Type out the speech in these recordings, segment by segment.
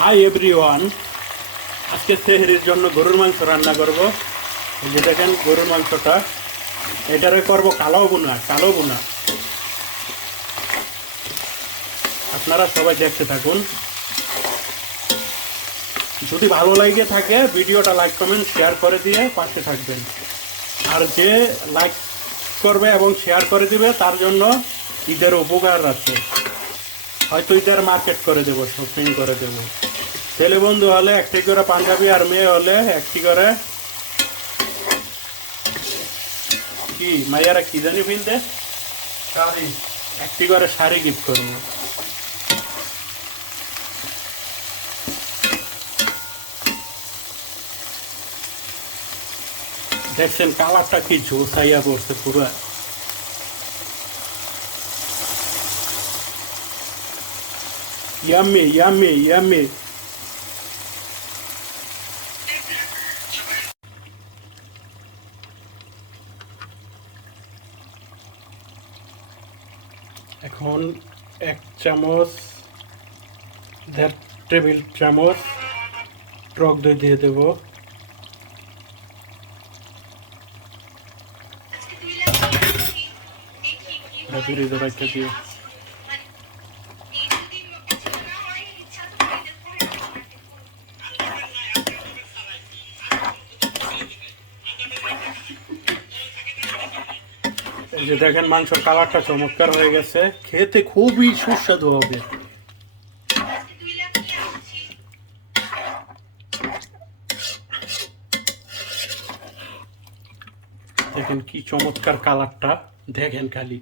Hi everyone, আজকে সেহরির জন্য গরুর মাংস রান্না করব। এই যে দেখেন গরুর মাংসটা, এটারে করব কালো বোনা। আপনারা সবাই দেখতে থাকুন। যদি ভালো লাগে থাকে ভিডিওটা লাইক কমেন্ট শেয়ার করে দিয়ে পাশে থাকবেন। আর যে লাইক করবে এবং শেয়ার করে দিবে তার জন্য ঈদের উপকার আছে, হয়তো ঈদের মার্কেট করে দেবো, শপিং করে দেবো। ছেলে বন্ধু হলে একটি করে পাঞ্জাবি, আর মেয়ে হলে একটি করে কি মাইয়ারা কি জানি ফিনতে শাড়ি, একটি করে শাড়ি গিফট করবো। দেখছেন কালারটা কি ঝোসাইয়া পড়ছে পুরো। Yummy yummy yummy. এখন 1 চামচ 1.5 টেবিল চামচ টক দই দিয়ে দেব। দিয়ে এই যে দেখেন মাংসের কালারটা চমৎকার হয়ে গেছে, খেতে খুবই সুস্বাদু হবে। দেখেন কি চমৎকার কালারটা, দেখেন খালি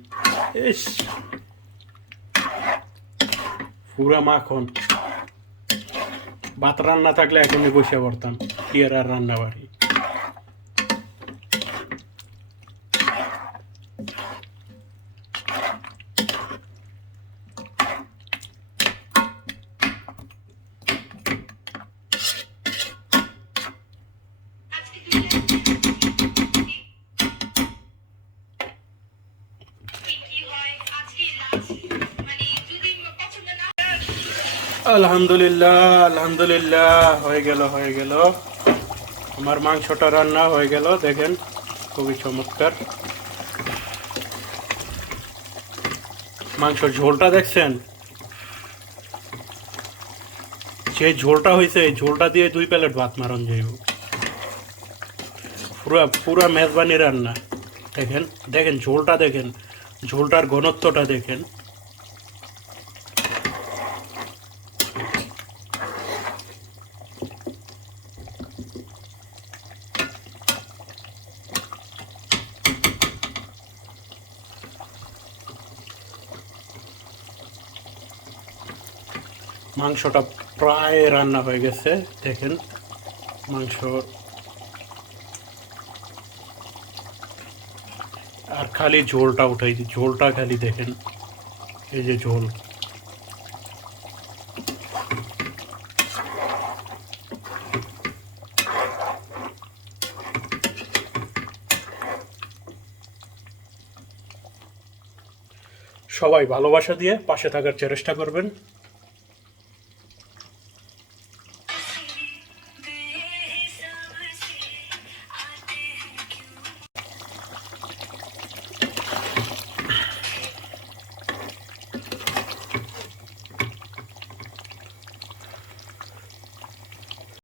ইস পুরা মাখন। ভাত রান্না থাকলে এখনই বসে পড়তাম কি আর রান্না বাড়ি। আলহামদুলিল্লাহ আলহামদুলিল্লাহ, হয়ে গেল আমার মাংসটা রান্না হয়ে গেল। দেখেন খুবই চমৎকার মাংসের ঝোলটা দেখছেন, যে ঝোলটা হয়েছে এই ঝোলটা দিয়ে 2 প্লেট ভাত মারন যাইব। পুরা মেজবানি রান্না। দেখেন দেখেন ঝোলটা, দেখেন ঝোলটার ঘনত্বটা দেখেন। মাংসটা প্রায় রান্না হয়ে গেছে, দেখেন মাংস আর খালি ঝোলটা উঠাই দিই, ঝোলটা খালি দেখেন, এই যে ঝোল। সবাই ভালোবাসা দিয়ে পাশে থাকার চেষ্টা করবেন।